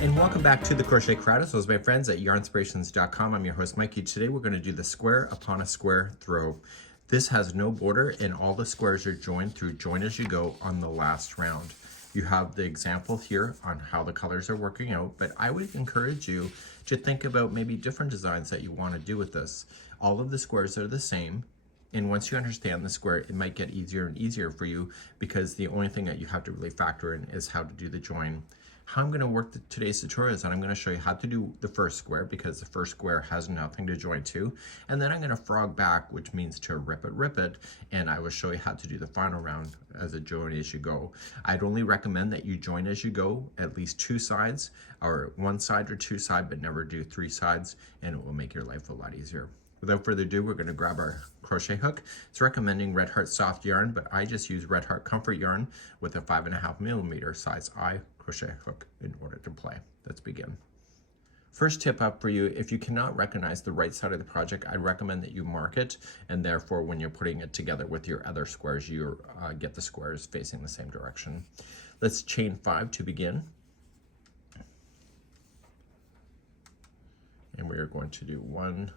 And welcome back to the Crochet Crowd. Those my friends at yarnspirations.com. I'm your host Mikey. Today we're going to do the square upon a square throw. This has no border and all the squares are joined through join as you go on the last round. You have the example here on how the colors are working out, but I would encourage you to think about maybe different designs that you want to do with this. All of the squares are the same. And once you understand the square, it might get easier and easier for you because the only thing that you have to really factor in is how to do the join. How I'm going to work today's tutorial is that I'm going to show you how to do the first square because the first square has nothing to join to. And then I'm going to frog back, which means to rip it, and I will show you how to do the final round as a join as you go. I'd only recommend that you join as you go, at least 2 sides, or 1 side or 2 sides, but never do 3 sides, and it will make your life a lot easier. Without further ado, we're going to grab our crochet hook. It's recommending Red Heart soft yarn, but I just use Red Heart comfort yarn with a 5.5mm size I crochet hook in order to play. Let's begin. First tip up for you, if you cannot recognize the right side of the project, I recommend that you mark it, and therefore when you're putting it together with your other squares, you get the squares facing the same direction. Let's chain 5 to begin. And we are going to do 1,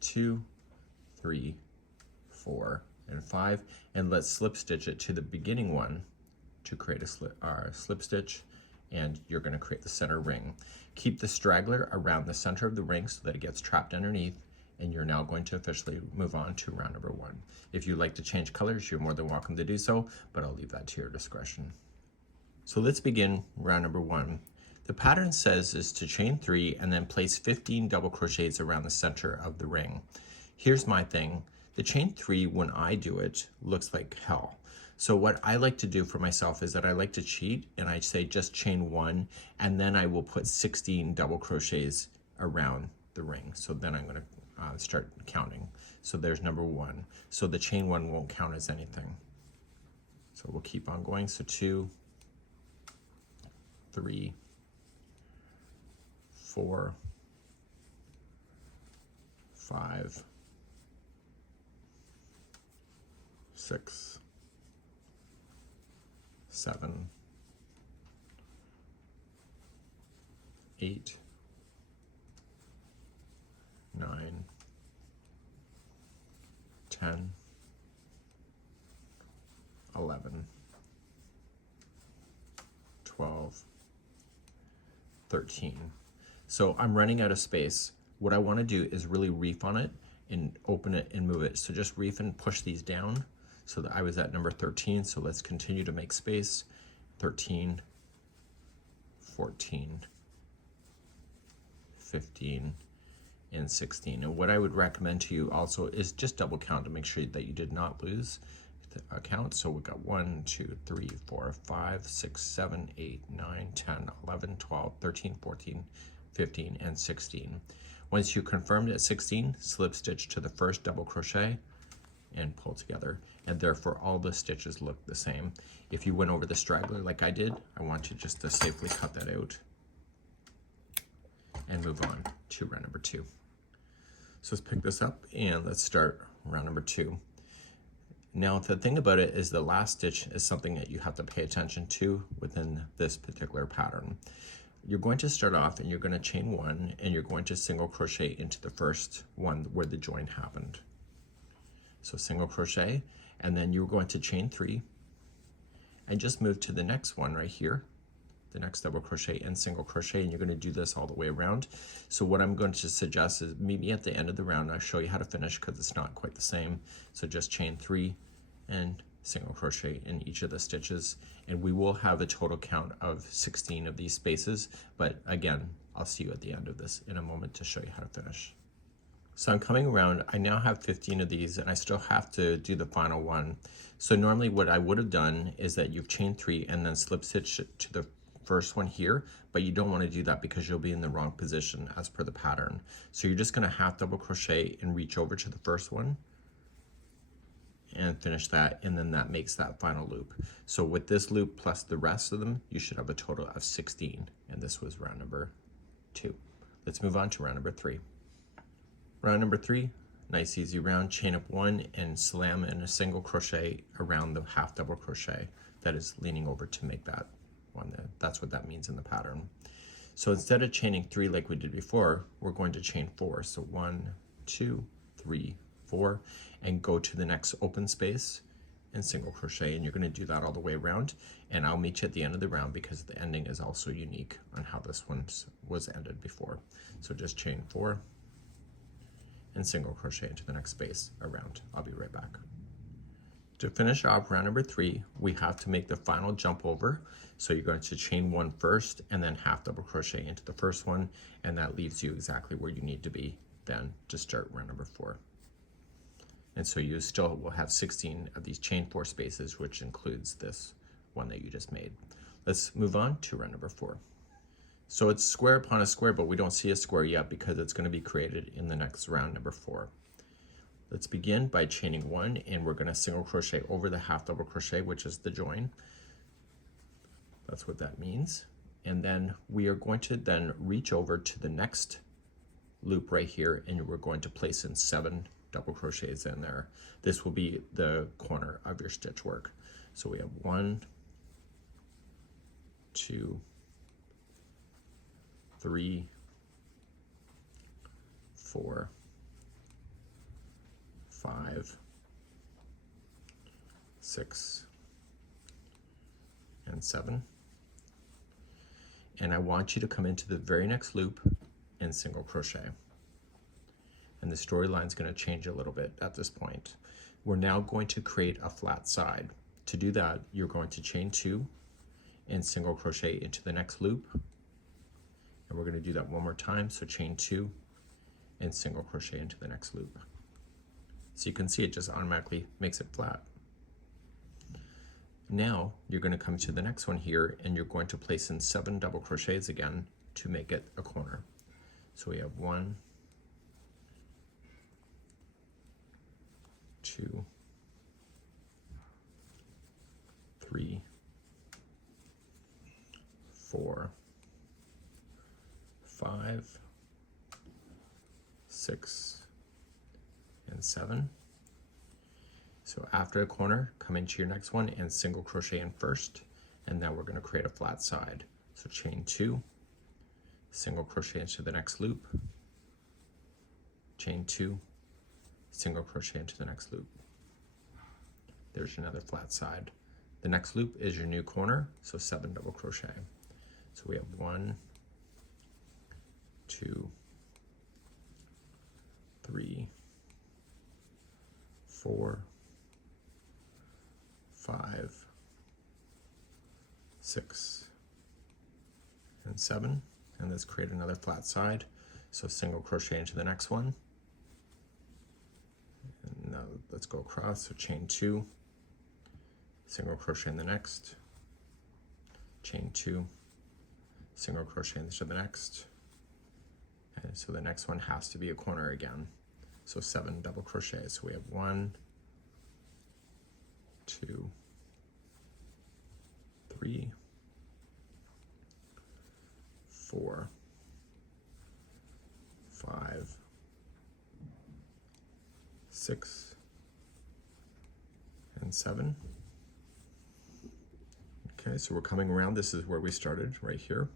2, 3, 4, and 5, and let's slip stitch it to the beginning one to create a slip stitch, and you're going to create the center ring. Keep the straggler around the center of the ring so that it gets trapped underneath, and you're now going to officially move on to round number 1. If you'd like to change colors, you're more than welcome to do so, but I'll leave that to your discretion. So let's begin round number 1. The pattern says is to chain 3 and then place 15 double crochets around the center of the ring. Here's my thing. The chain 3, when I do it, looks like hell. So what I like to do for myself is that I like to cheat and I say just chain 1 and then I will put 16 double crochets around the ring. So then I'm going to start counting. So there's number 1. So the chain 1 won't count as anything. So we'll keep on going. So 2, 3, 4, 5, 6, 7, 8, 9, 10, 11, 12, 13. So I'm running out of space. What I want to do is really reef on it and open it and move it. So just reef and push these down so that I was at number 13. So let's continue to make space. 13, 14, 15, and 16. And what I would recommend to you also is just double count to make sure that you did not lose a count. So we've got 1, 2, 3, 4, 5, 6, 7, 8, 9, 10, 11, 12, 13, 14, 15, and 16. Once you confirmed at 16, slip stitch to the first double crochet and pull together, and therefore all the stitches look the same. If you went over the straggler like I did, I want you just to safely cut that out and move on to round number 2. So let's pick this up and let's start round number 2. Now the thing about it is the last stitch is something that you have to pay attention to within this particular pattern. You're going to start off and you're going to chain 1 and you're going to single crochet into the first one where the join happened. So single crochet, and then you're going to chain 3 and just move to the next one right here, the next double crochet and single crochet, and you're going to do this all the way around. So what I'm going to suggest is maybe at the end of the round I'll show you how to finish because it's not quite the same. So just chain 3 and single crochet in each of the stitches, and we will have a total count of 16 of these spaces, but again I'll see you at the end of this in a moment to show you how to finish. So I'm coming around, I now have 15 of these and I still have to do the final one. So normally what I would have done is that you've chained 3 and then slip stitch to the first one here, but you don't want to do that because you'll be in the wrong position as per the pattern. So you're just going to half double crochet and reach over to the first one and finish that, and then that makes that final loop. So with this loop plus the rest of them, you should have a total of 16, and this was round number 2. Let's move on to round number 3. Round number 3, nice easy round, chain up 1 and slam in a single crochet around the half double crochet that is leaning over to make that one. That's what that means in the pattern. So instead of chaining 3 like we did before, we're going to chain 4. So 1, 2, 3, 4, and go to the next open space and single crochet, and you're going to do that all the way around, and I'll meet you at the end of the round because the ending is also unique on how this one was ended before. So just chain 4 and single crochet into the next space around. I'll be right back. To finish off round number 3, we have to make the final jump over. So you're going to chain 1 first and then half double crochet into the first one, and that leaves you exactly where you need to be then to start round number 4. And so you still will have 16 of these chain 4 spaces, which includes this one that you just made. Let's move on to round number 4. So it's square upon a square, but we don't see a square yet because it's going to be created in the next round number 4. Let's begin by chaining 1, and we're going to single crochet over the half double crochet, which is the join. That's what that means. And then we are going to then reach over to the next loop right here, and we're going to place in 7 double crochets in there. This will be the corner of your stitch work. So we have 1, 2, 3, 4, 5, 6, and 7. And I want you to come into the very next loop and single crochet. And the storyline is going to change a little bit at this point. We're now going to create a flat side. To do that, you're going to chain 2 and single crochet into the next loop. And we're going to do that one more time. So chain 2 and single crochet into the next loop. So you can see it just automatically makes it flat. Now you're going to come to the next one here, and you're going to place in 7 double crochets again to make it a corner. So we have 1, 2, 3, 4, 5, 6, and 7. So after a corner, come into your next one and single crochet in first, and then we're going to create a flat side. So chain 2, single crochet into the next loop, chain 2, single crochet into the next loop. There's another flat side. The next loop is your new corner, so 7 double crochet. So we have 1, 2, 3, 4, 5, 6, and 7. And let's create another flat side. So single crochet into the next one. And now let's go across. So chain 2, single crochet in the next, chain 2, single crochet into the next. And so the next one has to be a corner again. So 7 double crochets. So we have 1, 2, 3, 4, 5, 6, and 7. Okay, so we're coming around. This is where we started, right here.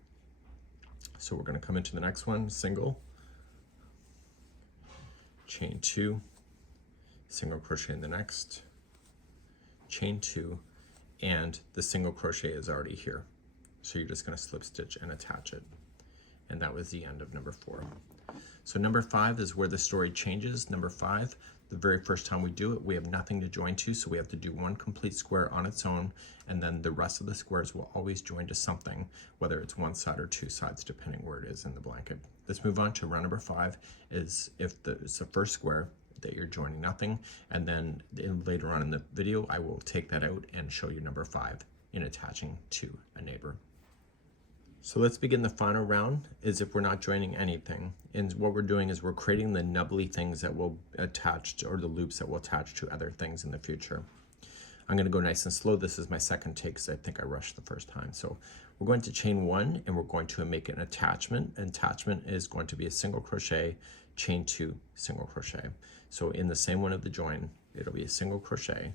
So we're going to come into the next one, single, chain 2, single crochet in the next, chain 2, and the single crochet is already here. So you're just going to slip stitch and attach it. And that was the end of number 4. So number 5 is where the story changes. Number 5, the very first time we do it, we have nothing to join to, so we have to do 1 complete square on its own, and then the rest of the squares will always join to something, whether it's 1 side or 2 sides, depending where it is in the blanket. Let's move on to round number 5, is if it's the first square that you're joining nothing, and then later on in the video, I will take that out and show you number 5 in attaching to a neighbor. So let's begin the final round, is if we're not joining anything. And what we're doing is we're creating the nubbly things that will attach to, or the loops that will attach to other things in the future. I'm going to go nice and slow. This is my second take because I think I rushed the first time. So we're going to chain 1 and we're going to make an attachment. Attachment is going to be a single crochet, chain 2, single crochet. So in the same one of the join, it'll be a single crochet,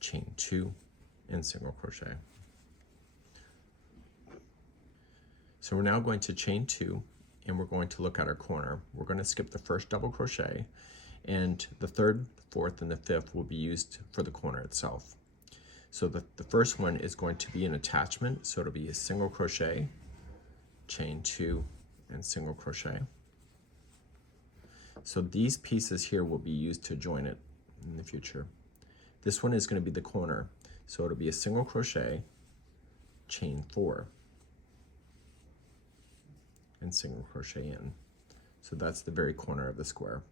chain 2, and single crochet. So we're now going to chain 2, and we're going to look at our corner. We're going to skip the first double crochet, and the 3rd, 4th, and the 5th will be used for the corner itself. So the first one is going to be an attachment, so it'll be a single crochet, chain 2, and single crochet. So these pieces here will be used to join it in the future. This one is going to be the corner, so it'll be a single crochet, chain 4, and single crochet in. So that's the very corner of the square.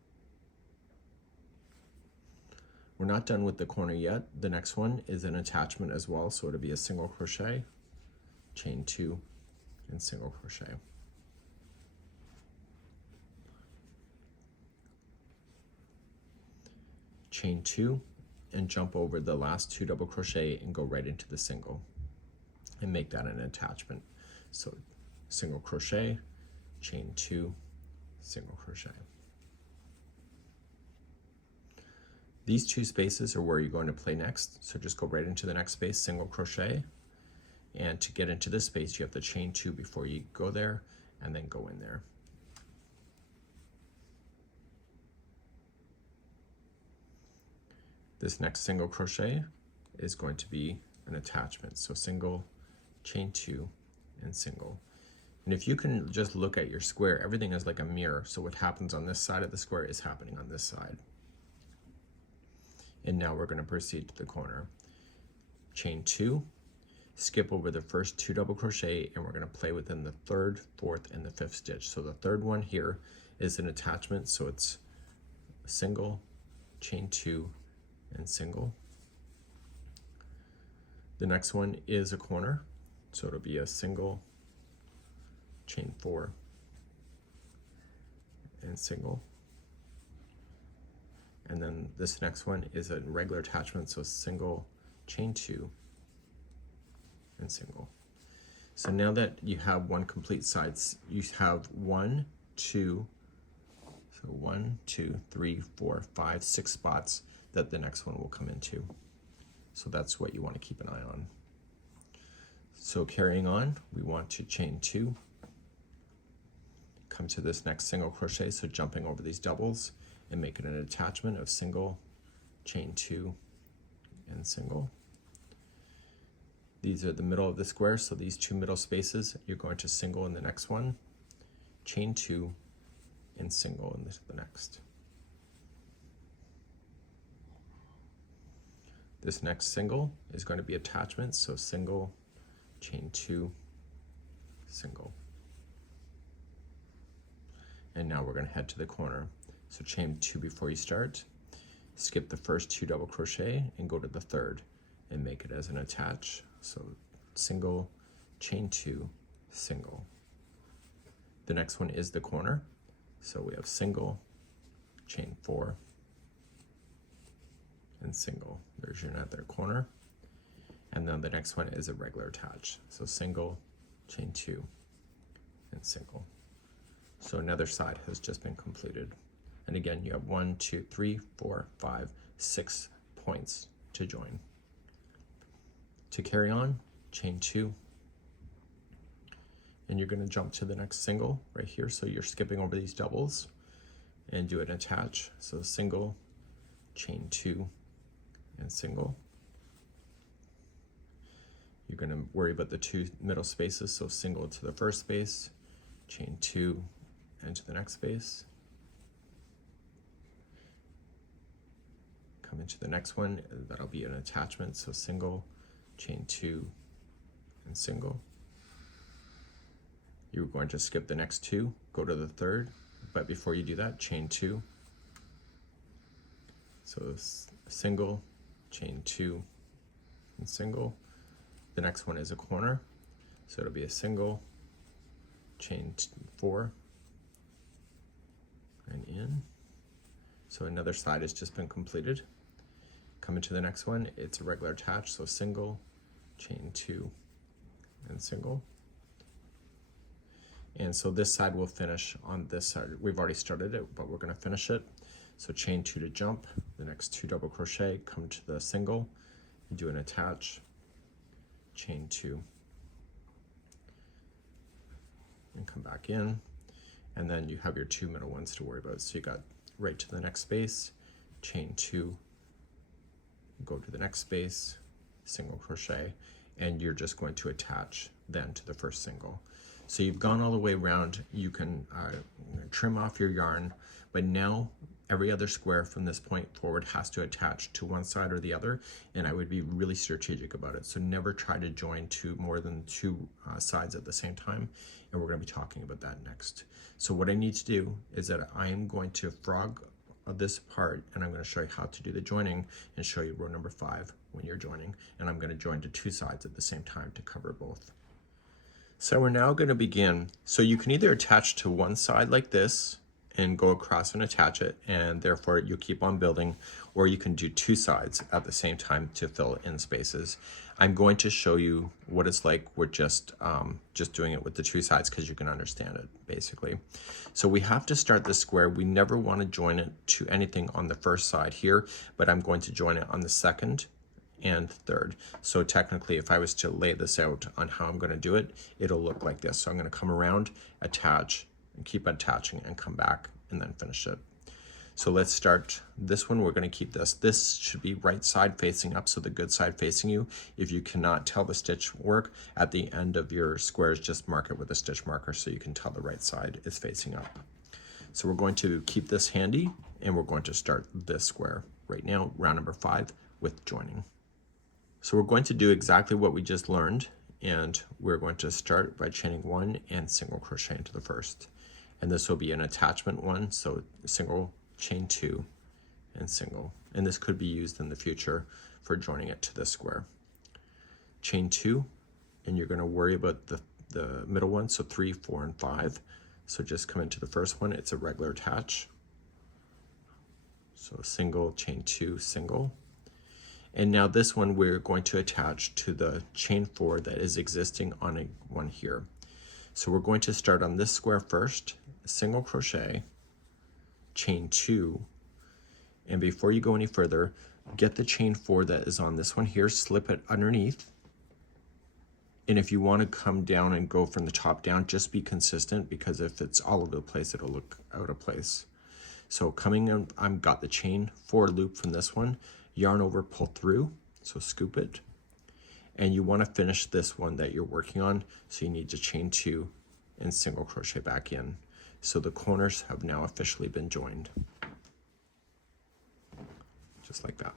We're not done with the corner yet. The next one is an attachment as well, so it'll be a single crochet, chain 2, and single crochet. Chain 2 and jump over the last 2 double crochet and go right into the single and make that an attachment. So single crochet, chain 2, single crochet. These 2 spaces are where you're going to play next, so just go right into the next space, single crochet, and to get into this space you have to chain 2 before you go there and then go in there. This next single crochet is going to be an attachment, so single, chain 2, and single. And if you can just look at your square, everything is like a mirror, so what happens on this side of the square is happening on this side. And now we're going to proceed to the corner. Chain 2, skip over the first 2 double crochet, and we're going to play within the 3rd, 4th, and the 5th stitch. So the 3rd one here is an attachment, so it's single, chain 2, and single. The next one is a corner, so it'll be a single, chain 4, and single. And then this next one is a regular attachment, so single, chain 2, and single. So now that you have one complete side, you have 1, 2, so 1, 2, 3, 4, 5, 6 spots that the next one will come into. So that's what you want to keep an eye on. So carrying on, we want to chain 2, come to this next single crochet, so jumping over these doubles and making an attachment of single, chain 2, and single. These are the middle of the square, so these 2 middle spaces, you're going to single in the next one, chain 2, and single in the next. This next single is going to be attachment, so single, chain 2, single. And now we're going to head to the corner. So chain 2 before you start, skip the first 2 double crochet and go to the 3rd and make it as an attach. So single, chain 2, single. The next one is the corner. So we have single, chain 4, and single. There's your another corner. And then the next one is a regular attach. So single, chain 2, and single. So another side has just been completed. And again, you have 1, 2, 3, 4, 5, 6 points to join. To carry on, chain 2, and you're going to jump to the next single right here. So you're skipping over these doubles and do an attach. So single, chain 2, and single. You're going to worry about the 2 middle spaces, so single to the first space, chain 2, and to the next space. Come into the next one, that'll be an attachment, so single, chain 2, and single. You're going to skip the next 2, go to the 3rd, but before you do that, chain 2. So single, chain 2, and single. The next one is a corner, so it'll be a single, chain 4, and in. So another side has just been completed. Come into the next one, it's a regular attach, so single, chain 2, and single. And so this side will finish on this side. We've already started it, but we're going to finish it. So chain 2 to jump, the next 2 double crochet, come to the single, do an attach, chain 2. and come back in, and then you have your 2 middle ones to worry about. So you got right to the next space, chain 2, go to the next space, single crochet, and you're just going to attach then to the first single. So you've gone all the way around. You can trim off your yarn, but now every other square from this point forward has to attach to one side or the other, and I would be really strategic about it. So never try to join more than two sides at the same time, and we're going to be talking about that next. So what I need to do is that I am going to frog this apart, and I'm going to show you how to do the joining and show you row number 5 when you're joining, and I'm going to join to two sides at the same time to cover both. So we're now going to begin. So you can either attach to one side like this and go across and attach it, and therefore you keep on building, or you can do two sides at the same time to fill in spaces. I'm going to show you what it's like with just doing it with the two sides, because you can understand it basically. So we have to start the square. We never want to join it to anything on the first side here, but I'm going to join it on the second and third. So technically, if I was to lay this out on how I'm going to do it, it'll look like this. So I'm going to come around, attach, and keep attaching, and come back, and then finish it. So let's start this one. We're going to keep this. This should be right side facing up, so the good side facing you. If you cannot tell the stitch work, at the end of your squares, just mark it with a stitch marker so you can tell the right side is facing up. So we're going to keep this handy, and we're going to start this square right now, round number 5, with joining. So we're going to do exactly what we just learned, and we're going to start by chaining 1 and single crochet into the first. And this will be an attachment one, so single, chain 2, and single. And this could be used in the future for joining it to this square. Chain 2, and you're going to worry about the middle one, so 3, 4, and 5. So just come into the first one, it's a regular attach. So single, chain 2, single. And now this one we're going to attach to the chain 4 that is existing on a one here. So we're going to start on this square first, single crochet, chain 2, and before you go any further, get the chain 4 that is on this one here, slip it underneath. And if you want to come down and go from the top down, just be consistent, because if it's all over the place, it'll look out of place. So coming in, I've got the chain 4 loop from this one, yarn over, pull through, so scoop it. And you want to finish this one that you're working on, so you need to chain 2 and single crochet back in. So the corners have now officially been joined. Just like that.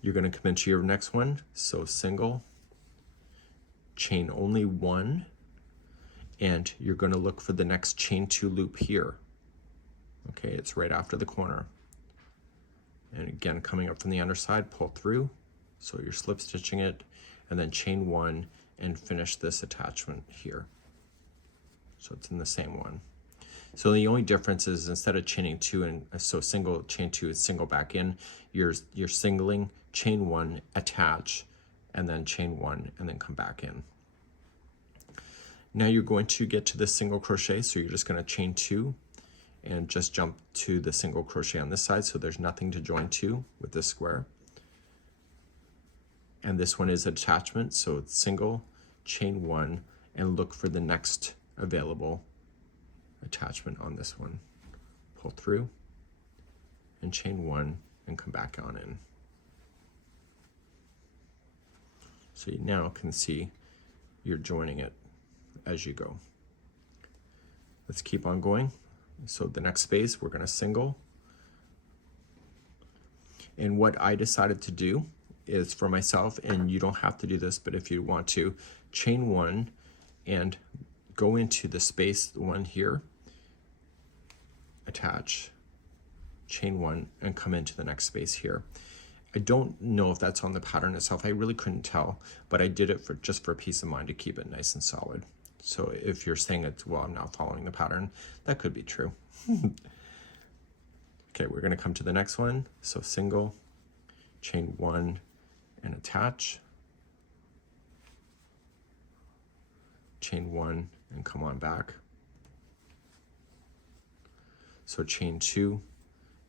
You're going to come into your next one, so single, chain only 1, and you're going to look for the next chain 2 loop here. Okay, it's right after the corner. And again, coming up from the underside, pull through, so you're slip stitching it, and then chain 1 and finish this attachment here. So it's in the same one. So the only difference is, instead of chaining 2 and so single, chain 2 is single back in, you're singling, chain 1, attach, and then chain 1, and then come back in. Now you're going to get to the single crochet, so you're just going to chain 2 and just jump to the single crochet on this side, so there's nothing to join to with this square. And this one is attachment, so it's single, chain 1, and look for the next available attachment on this one. Pull through and chain 1 and come back on in. So you now can see you're joining it as you go. Let's keep on going. So the next space, we're going to single. And what I decided to do is, for myself, and you don't have to do this, but if you want to, chain 1 and go into the space, the one here, attach, chain 1, and come into the next space here. I don't know if that's on the pattern itself. I really couldn't tell, but I did it just for peace of mind, to keep it nice and solid. So if you're saying it's, well, I'm not following the pattern, that could be true. Okay, we're going to come to the next one. So single, chain 1, and attach, chain 1, and come on back. So chain 2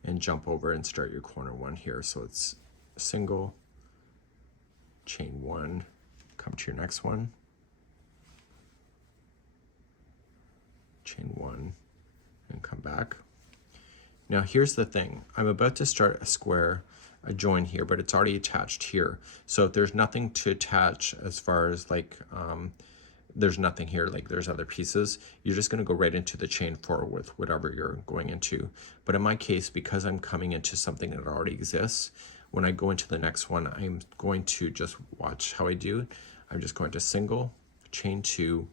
and jump over and start your corner 1 here. So it's single, chain 1, come to your next one, chain 1, and come back. Now here's the thing, I'm about to start a square, a join here, but it's already attached here. So if there's nothing to attach as far as like, there's nothing here, like there's other pieces, you're just gonna go right into the chain 4 with whatever you're going into. But in my case, because I'm coming into something that already exists, when I go into the next one, I'm going to just watch how I do it. I'm just going to single, chain 2,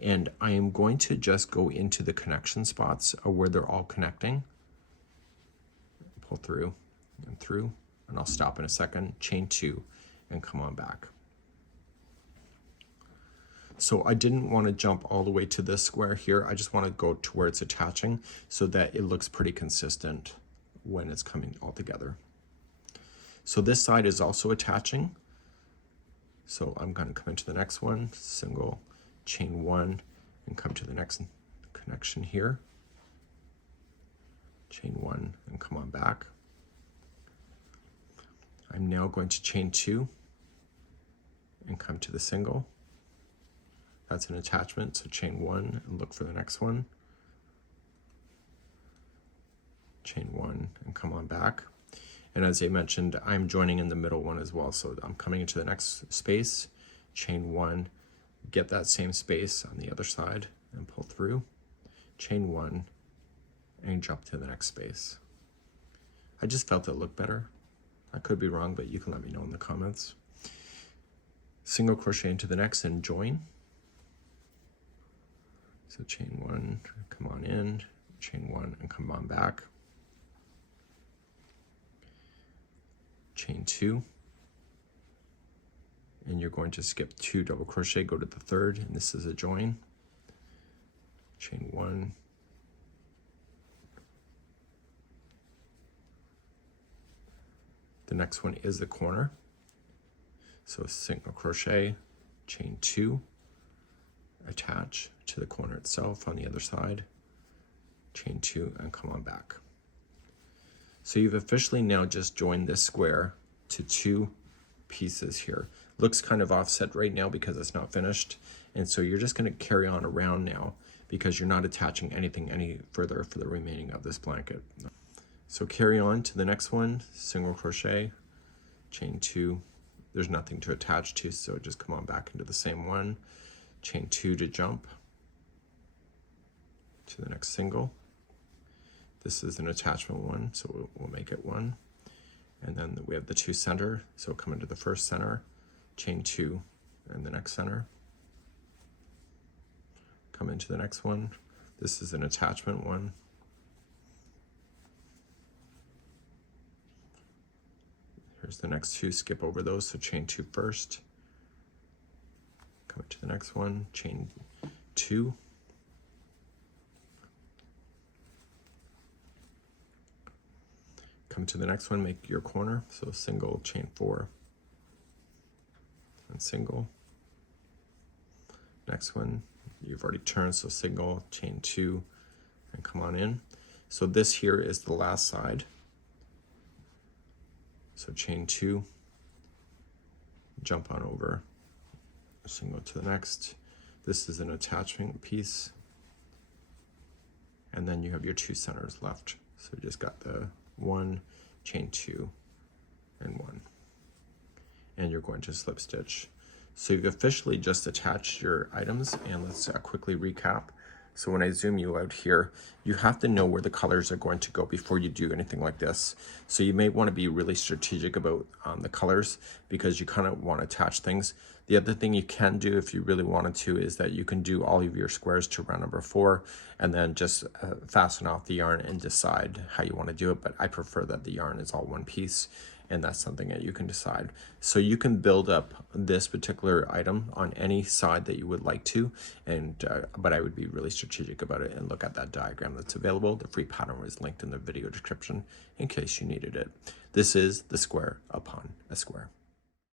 and I am going to just go into the connection spots where they're all connecting. Pull through and through, and I'll stop in a second, chain 2, and come on back. So I didn't want to jump all the way to this square here. I just want to go to where it's attaching so that it looks pretty consistent when it's coming all together. So this side is also attaching. So I'm going to come into the next one, single, chain 1, and come to the next connection here. Chain 1 and come on back. I'm now going to chain 2 and come to the single. That's an attachment, so chain 1 and look for the next one. Chain 1 and come on back. And as I mentioned, I'm joining in the middle one as well. So I'm coming into the next space, chain 1, get that same space on the other side and pull through, chain 1, and jump to the next space. I just felt it looked better. I could be wrong, but you can let me know in the comments. Single crochet into the next and join. So chain 1, come on in, chain 1 and come on back. Chain 2, and you're going to skip 2 double crochet, go to the 3rd, and this is a join. Chain 1, the next one is the corner, so single crochet, chain 2, attach to the corner itself on the other side, chain 2, and come on back. So you've officially now just joined this square to 2 pieces here. Looks kind of offset right now because it's not finished, and so you're just going to carry on around now because you're not attaching anything any further for the remaining of this blanket. So carry on to the next one, single crochet, chain 2, there's nothing to attach to, so just come on back into the same one, chain 2 to jump to the next single. This is an attachment one, so we'll make it 1. And then we have the 2 center, so come into the first center, chain 2, and the next center. Come into the next one. This is an attachment one. Here's the next 2, skip over those, so chain 2 first. Come into the next one, chain 2. Come to the next one, make your corner, so single, chain 4, and single. Next one, you've already turned, so single, chain 2, and come on in. So this here is the last side. So chain 2, jump on over, single to the next. This is an attachment piece. And then you have your 2 centers left. So you just got the 1, chain 2, and 1. And you're going to slip stitch. So you've officially just attached your items, and let's quickly recap. So when I zoom you out here, you have to know where the colors are going to go before you do anything like this. So you may want to be really strategic about the colors because you kind of want to attach things. The other thing you can do if you really wanted to is that you can do all of your squares to round number 4 and then just fasten off the yarn and decide how you want to do it. But I prefer that the yarn is all one piece, and that's something that you can decide. So you can build up this particular item on any side that you would like to, and but I would be really strategic about it and look at that diagram that's available. The free pattern is linked in the video description in case you needed it. This is the square upon a square.